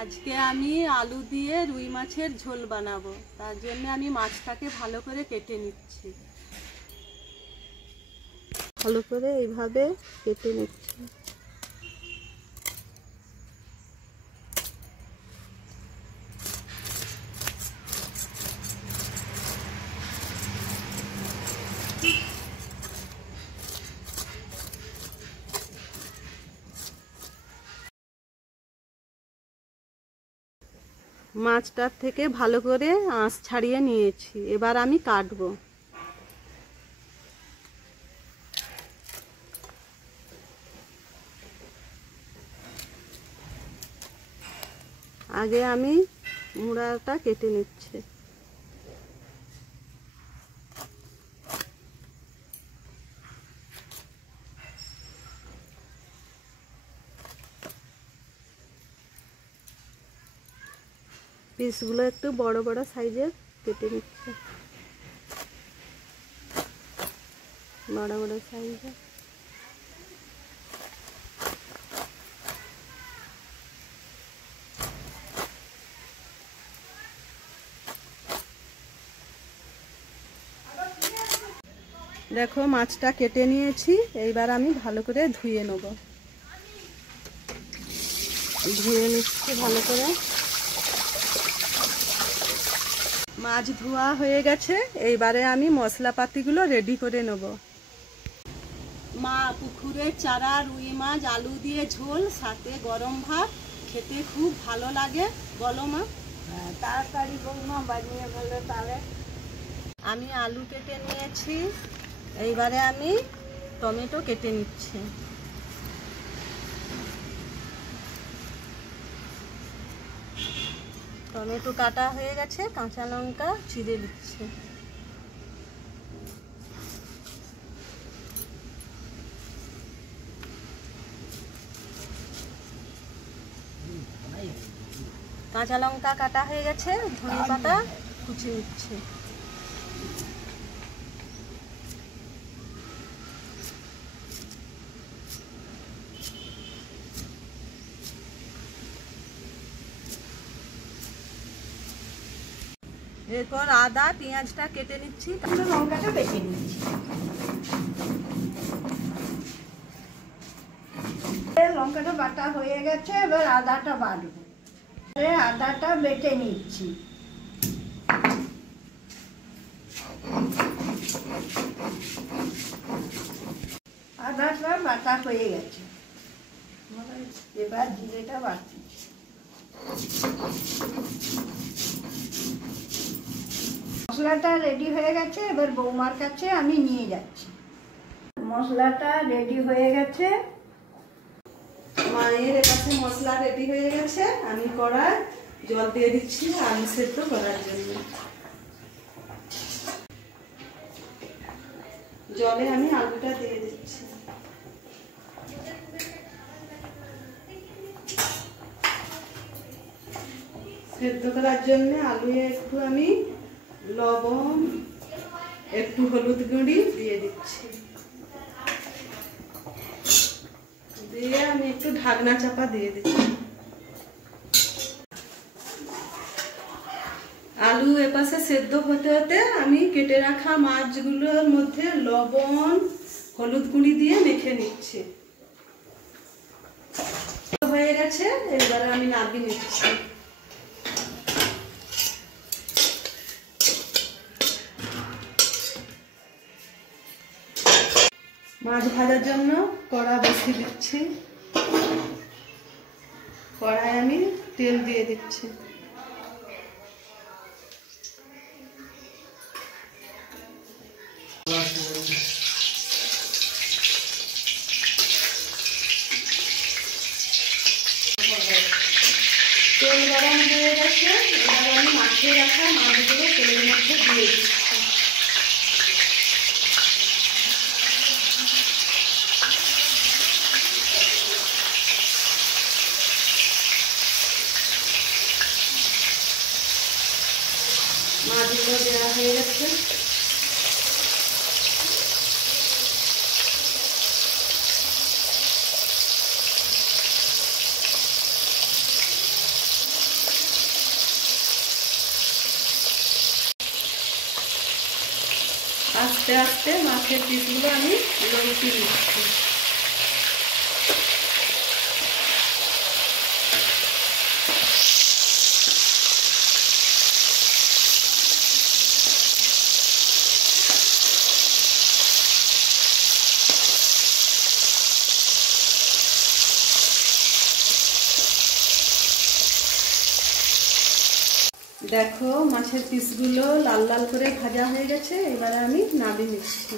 আজকে আমি আলু দিয়ে রুই মাছের ঝোল বানাবো। তার জন্য আমি মাছটাকে ভালো করে কেটে নিচ্ছি। ভালো করে এইভাবে কেটে নিচ্ছি। মাছটার থেকে ভালো করে আঁশ ছাড়িয়ে নিয়েছি, এবার আমি কাটবো। আগে আমি মুড়াটা কেটে নিচ্ছি। পিসগুলো একটু বড় বড় সাইজের কেটে নিচ্ছি, বড় বড় সাইজের। দেখো মাছটা কেটে নিয়েছি, এইবার আমি ভালো করে ধুয়ে নেব। ধুয়ে নিচ্ছি ভালো করে। মাছ ধোয়া হয়ে গেছে, এইবারে আমি মশলাপাতিগুলো রেডি করে নেব। মা পুকুরের চারা রুই মাছ আলু দিয়ে ঝোল, সাথে গরম ভাত, খেতে খুব ভালো লাগে। বলো মা। তাড়াতাড়ি বৌমা বানিয়ে ফেলো তাহলে। আমি আলু কেটে নিয়েছি, এইবারে আমি টমেটো কেটে নিচ্ছি। টমেটো কাটা হয়ে গেছে, কাঁচা লঙ্কা চিড়ে দিচ্ছি। কাঁচা লঙ্কা কাটা হয়ে গেছে, ধনে পাতা কুচি নিচ্ছি। এরপর আদা পেঁয়াজটা কেটে নিচ্ছি, লঙ্কাটা বেটে নিচ্ছি। লঙ্কাটা বাটা হয়ে গেছে, এবার আদাটা বাটবো। আদাটা বেটে নিচ্ছি। আদাটা বাটা হয়ে গেছে, এবার জিরেটা বাটছি। মশলাটা রেডি হয়ে গেছে, এবার বৌমার কাছে আমি নিয়ে যাচ্ছি। মশলাটা রেডি হয়ে গেছে, মায়ের কাছে মশলা রেডি হয়ে গেছে। আমি কড়াই জল দিয়ে দিচ্ছি আলু সেদ্ধ করার জন্য। জলে আমি আলুটা দিয়ে দিচ্ছি। সেদ্ধ করার জন্য আলু একটু আমি লবণ, একটু হলুদ গুঁড়ি দিয়ে দিচ্ছি। দিয়ে আমি একটু ঢাকনা চাপা দিয়ে দিচ্ছি। আলু এপাশে সেদ্ধ হতে হতে আমি কেটে রাখা মাছগুলোর মধ্যে লবণ, হলুদ গুঁড়ি দিয়ে মেখে নিচ্ছি। হয়ে গেছে, এবারে আমি নামিয়ে নিচ্ছি। মাছ ভাজার জন্য কড়া বসিয়ে দিচ্ছি। কড়াই আমি তেল দিয়ে দিচ্ছি। তেল গরম হয়ে গেছে, এবার আমি মাখিয়ে রাখা মাছগুলো তেলের মধ্যে দিয়ে দিচ্ছি। মাছগুলো দেওয়া হয়ে গেছে। আস্তে আস্তে মাছের পিসগুলো আমি লঙ্কি দিচ্ছি। দেখো মাছের পিসগুলো লাল লাল করে ভাজা হয়ে গেছে, এবারে আমি নামিয়ে নিচ্ছি।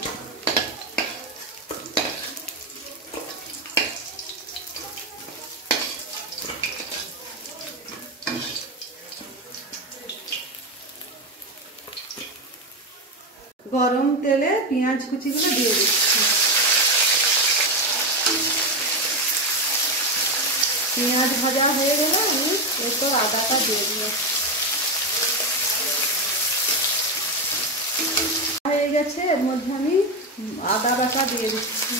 গরম তেলে পেঁয়াজ কুচিগুলো দিয়ে দিচ্ছি। পেঁয়াজ ভাজা হয়ে গেলে আমি এরপর আদাটা দিয়ে দিলাম। হয়ে গেছে, এর মধ্যে আমি আদা বাটা দিয়ে দিচ্ছি।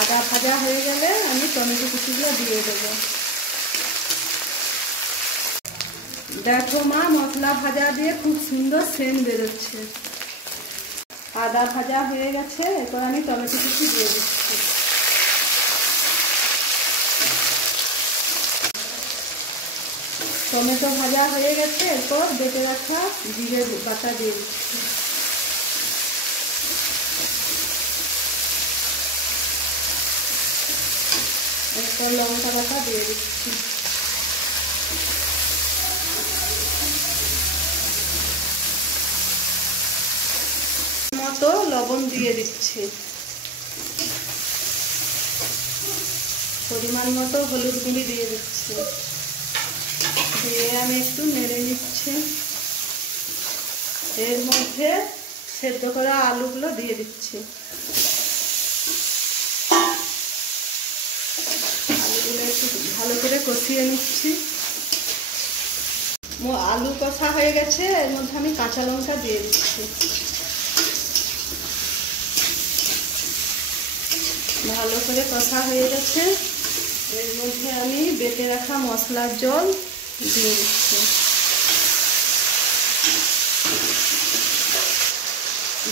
আদা ভাজা হয়ে গেলে আমি টমেটো কুচিগুলো দিয়ে দেবো। দেখো মা, মশলা ভাজা দিয়ে খুব সুন্দর সেন্ট বেরোচ্ছে। আদা ভাজা হয়ে গেছে, এরপর আমি টমেটো কুচি দিয়ে দিচ্ছি। টমেটো ভাজা হয়ে গেছে, এরপর বেটে রাখা জিরে বাটা দিয়ে দিচ্ছি। এরপর লঙ্কা বাটা দিয়ে দিচ্ছি। মতো লবণ দিয়ে দিচ্ছি। পরিমাণ মতো হলুদ গুঁড়ি দিয়ে দিচ্ছি। দিয়ে আমি একটু নেড়ে নিচ্ছি। এর মধ্যে সেদ্ধ করা আলুগুলো দিয়ে দিচ্ছি। আলুগুলো একটু ভালো করে কষিয়ে নিচ্ছি। আলু কষা হয়ে গেছে, এর মধ্যে আমি কাঁচা লঙ্কা দিয়ে দিচ্ছি। ভালো করে কষা হয়ে গেছে, এর মধ্যে আমি বেটে রাখা মশলার জল দিয়ে দিচ্ছি।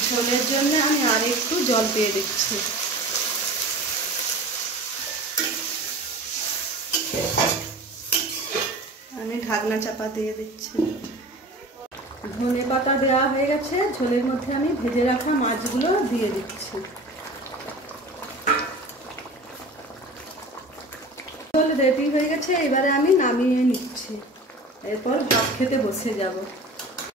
ঝোলের জন্য আমি আর একটু জল দিয়ে দিচ্ছি। আমি ঢাকনা চাপা দিয়ে দিচ্ছি। ধনে পাতা দেওয়া হয়ে গেছে, ঝোলের মধ্যে আমি ভেজে রাখা মাছগুলো দিয়ে দিচ্ছি। ঝোল রেডি হয়ে গেছে, এবারে আমি নামিয়ে নিচ্ছি। এরপর ভাত খেতে বসে যাব।